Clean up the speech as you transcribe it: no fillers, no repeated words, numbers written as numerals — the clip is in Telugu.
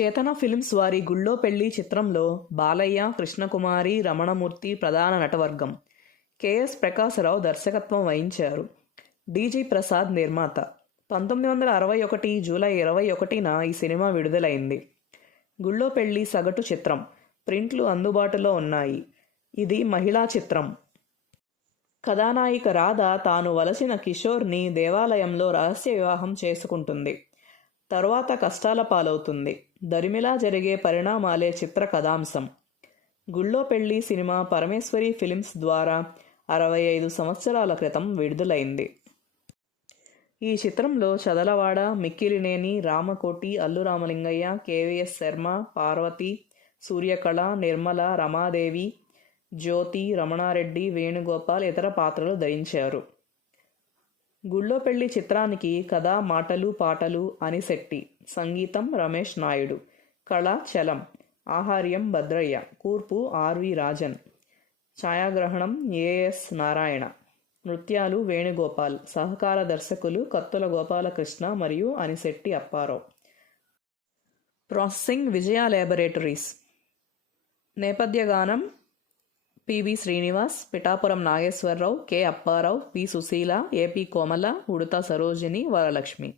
చేతన ఫిల్మ్స్ వారి గుళ్ళో పెళ్లి చిత్రంలో బాలయ్య, కృష్ణకుమారి, రమణమూర్తి ప్రధాన నటవర్గం. కెఎస్ ప్రకాశరావు దర్శకత్వం వహించారు. డిజి ప్రసాద్ నిర్మాత. 1961 జూలై 21న ఈ సినిమా విడుదలైంది. గుళ్ళో పెళ్లి సగటు చిత్రం. ప్రింట్లు అందుబాటులో ఉన్నాయి. ఇది మహిళా చిత్రం. కథానాయిక రాధ తాను వలసిన కిషోర్ని దేవాలయంలో రహస్య వివాహం చేసుకుంటుంది. తరువాత కష్టాల పాలవుతుంది. దరిమిలా జరిగే పరిణామాలే చిత్ర కథాంశం. గుళ్ళో పెళ్లి సినిమా పరమేశ్వరి ఫిలిమ్స్ ద్వారా 65 సంవత్సరాల క్రితం విడుదలైంది. ఈ చిత్రంలో చదలవాడ, మిక్కిలినేని, రామకోటి, అల్లు రామలింగయ్య, కెవిఎస్ శర్మ, పార్వతి, సూర్యకళ, నిర్మల, రమాదేవి, జ్యోతి, రమణారెడ్డి, వేణుగోపాల్ ఇతర పాత్రలు ధరించారు. గుళ్ళో పెళ్లి చిత్రానికి కథ, మాటలు, పాటలు అనిశెట్టి, సంగీతం రమేష్ నాయుడు, కళ చలం, ఆహార్యం భద్రయ్య, కూర్పు ఆర్వి రాజన్, ఛాయాగ్రహణం ఏఎస్ నారాయణ, నృత్యాలు వేణుగోపాల్, సహకార దర్శకులు కత్తుల గోపాలకృష్ణ మరియు అనిశెట్టి అప్పారావు. Processing Vijaya laboratories. నేపథ్య గానం PB Srinivas, Pithapuram Nageswararao, K Apparao, P Susheela, AP Komala, Uduta Sarojini, Varalakshmi.